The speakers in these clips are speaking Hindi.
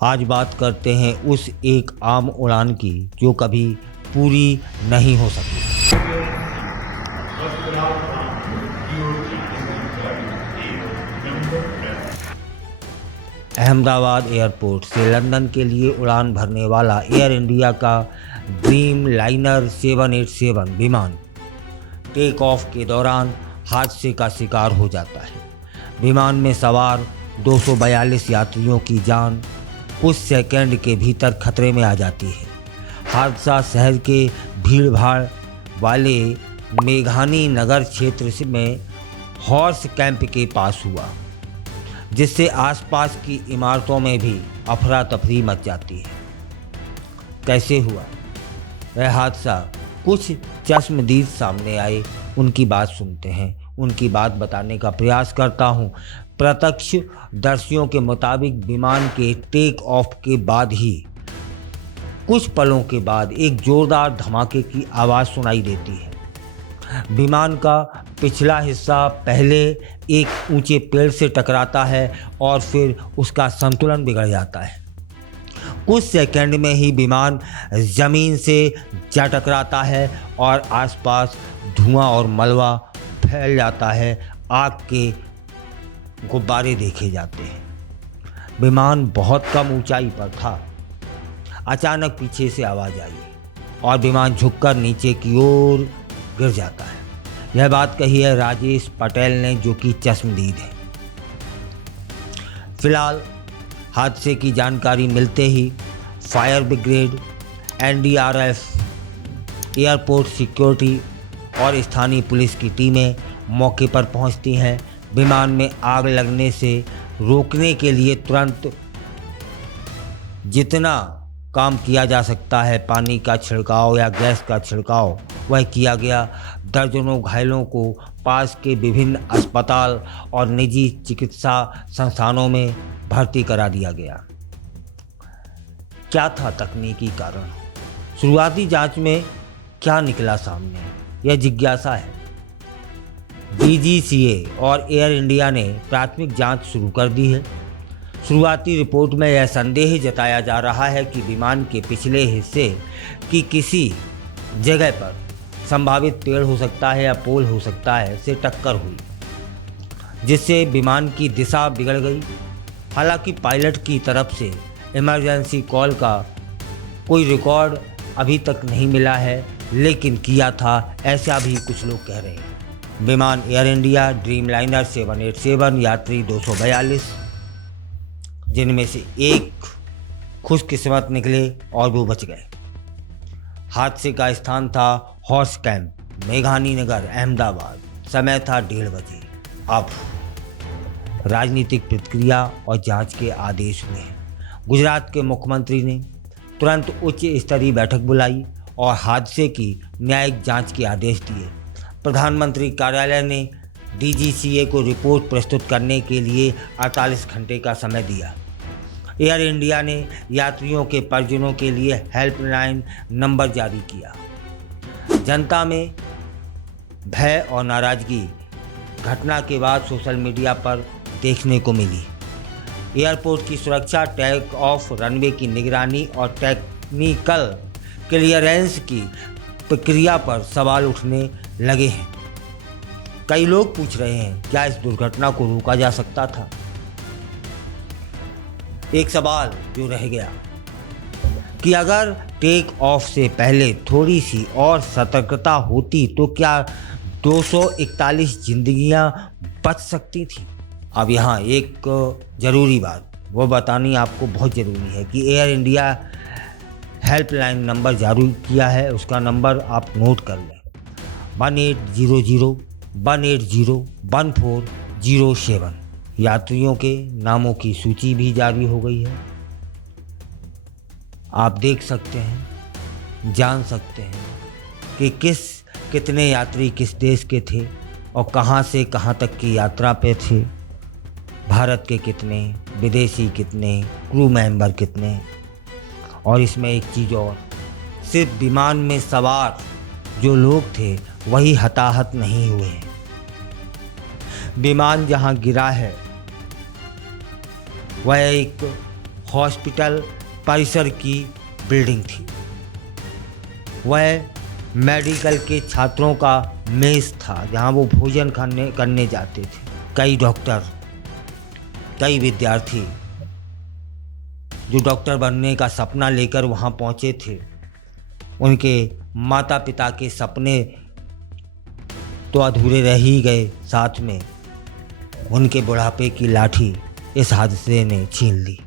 आज बात करते हैं उस एक आम उड़ान की जो कभी पूरी नहीं हो सकी। अहमदाबाद एयरपोर्ट से लंदन के लिए उड़ान भरने वाला एयर इंडिया का ड्रीम लाइनर 787 विमान टेक ऑफ के दौरान हादसे का शिकार हो जाता है। विमान में सवार 242 यात्रियों की जान कुछ सेकंड के भीतर खतरे में आ जाती है। हादसा शहर के भीड़भाड़ वाले मेघानी नगर क्षेत्र में हॉर्स कैंप के पास हुआ, जिससे आसपास की इमारतों में भी अफरा तफरी मच जाती है। कैसे हुआ यह हादसा? कुछ चश्मदीद सामने आए, उनकी बात सुनते हैं, उनकी बात बताने का प्रयास करता हूँ। प्रत्यक्षदर्शियों के मुताबिक विमान के टेक ऑफ के बाद ही कुछ पलों के बाद एक जोरदार धमाके की आवाज़ सुनाई देती है। विमान का पिछला हिस्सा पहले एक ऊंचे पेड़ से टकराता है और फिर उसका संतुलन बिगड़ जाता है। कुछ सेकंड में ही विमान ज़मीन से जा टकराता है और आसपास धुआं और मलबा फैल जाता है। आग के गुब्बारे देखे जाते हैं। विमान बहुत कम ऊंचाई पर था। अचानक पीछे से आवाज़ आई और विमान झुककर नीचे की ओर गिर जाता है। यह बात कही है राजेश पटेल ने, जो कि चश्मदीद है। फिलहाल हादसे की जानकारी मिलते ही fire brigade, NDRF, airport security और स्थानीय पुलिस की टीमें मौके पर पहुंचती हैं। विमान में आग लगने से रोकने के लिए तुरंत जितना काम किया जा सकता है, पानी का छिड़काव या गैस का छिड़काव, वह किया गया। दर्जनों घायलों को पास के विभिन्न अस्पताल और निजी चिकित्सा संस्थानों में भर्ती करा दिया गया। क्या था तकनीकी कारण? शुरुआती जांच में क्या निकला सामने, यह जिज्ञासा है। डीजीसीए और एयर इंडिया ने प्राथमिक जांच शुरू कर दी है। शुरुआती रिपोर्ट में यह संदेह जताया जा रहा है कि विमान के पिछले हिस्से की किसी जगह पर संभावित पेड़ हो सकता है या पोल हो सकता है से टक्कर हुई, जिससे विमान की दिशा बिगड़ गई। हालांकि पायलट की तरफ से इमरजेंसी कॉल का कोई रिकॉर्ड अभी तक नहीं मिला है, लेकिन किया था, ऐसा भी कुछ लोग कह रहे हैं। विमान एयर इंडिया ड्रीम लाइनर 787 यात्री 242, जिनमें से एक खुशकिस्मत निकले और वो बच गए। हादसे का स्थान था हॉर्स कैंप, मेघानी नगर, अहमदाबाद। समय था 1:30 बजे। अब राजनीतिक प्रतिक्रिया और जांच के आदेश हुए। गुजरात के मुख्यमंत्री ने तुरंत उच्च स्तरीय बैठक बुलाई और हादसे की न्यायिक जांच के आदेश दिए। प्रधानमंत्री कार्यालय ने डीजीसीए को रिपोर्ट प्रस्तुत करने के लिए 48 घंटे का समय दिया। एयर इंडिया ने यात्रियों के परिजनों के लिए हेल्पलाइन नंबर जारी किया। जनता में भय और नाराजगी घटना के बाद सोशल मीडिया पर देखने को मिली। एयरपोर्ट की सुरक्षा, टेक ऑफ, रनवे की निगरानी और टेक्निकल क्लियरेंस की प्रक्रिया पर सवाल उठने लगे हैं। कई लोग पूछ रहे हैं, क्या इस दुर्घटना को रोका जा सकता था? एक सवाल जो रह गया कि अगर टेक ऑफ से पहले थोड़ी सी और सतर्कता होती तो क्या 241 जिंदगियां बच सकती थी? अब यहाँ एक ज़रूरी बात वो बतानी आपको बहुत ज़रूरी है कि एयर इंडिया हेल्पलाइन नंबर जारी किया है। उसका नंबर आप नोट कर लें, 1800-180-1407। यात्रियों के नामों की सूची भी जारी हो गई है। आप देख सकते हैं, जान सकते हैं कि कितने यात्री किस देश के थे और कहां से कहां तक की यात्रा पे थे। भारत के कितने, विदेशी कितने, क्रू मेंबर कितने। और इसमें एक चीज़ और, सिर्फ विमान में सवार जो लोग थे वही हताहत नहीं हुए। विमान जहां गिरा है वह एक हॉस्पिटल परिसर की बिल्डिंग थी। वह मेडिकल के छात्रों का मेस था जहां वो भोजन करने जाते थे। कई डॉक्टर, कई विद्यार्थी जो डॉक्टर बनने का सपना लेकर वहां पहुंचे थे, उनके माता पिता के सपने तो अधूरे रह ही गए, साथ में उनके बुढ़ापे की लाठी इस हादसे ने छीन ली।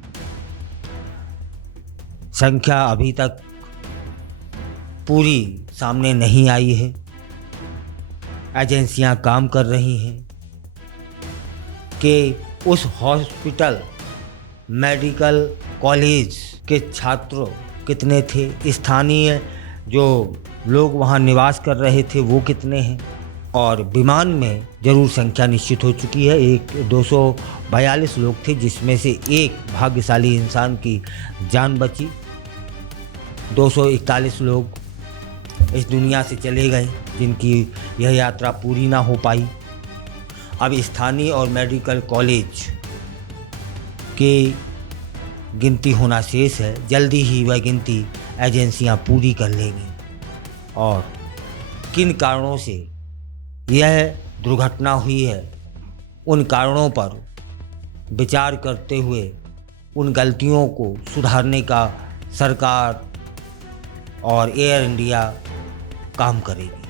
संख्या अभी तक पूरी सामने नहीं आई है। एजेंसियां काम कर रही हैं कि उस हॉस्पिटल मेडिकल कॉलेज के छात्र कितने थे, स्थानीय जो लोग वहां निवास कर रहे थे वो कितने हैं, और विमान में जरूर संख्या निश्चित हो चुकी है। 242 लोग थे, जिसमें से एक भाग्यशाली इंसान की जान बची। 241 लोग इस दुनिया से चले गए जिनकी यह यात्रा पूरी ना हो पाई। अब स्थानीय और मेडिकल कॉलेज की गिनती होना शेष है। जल्दी ही वह गिनती एजेंसियां पूरी कर लेंगी और किन कारणों से यह दुर्घटना हुई है उन कारणों पर विचार करते हुए उन गलतियों को सुधारने का सरकार और एयर इंडिया काम करेगी।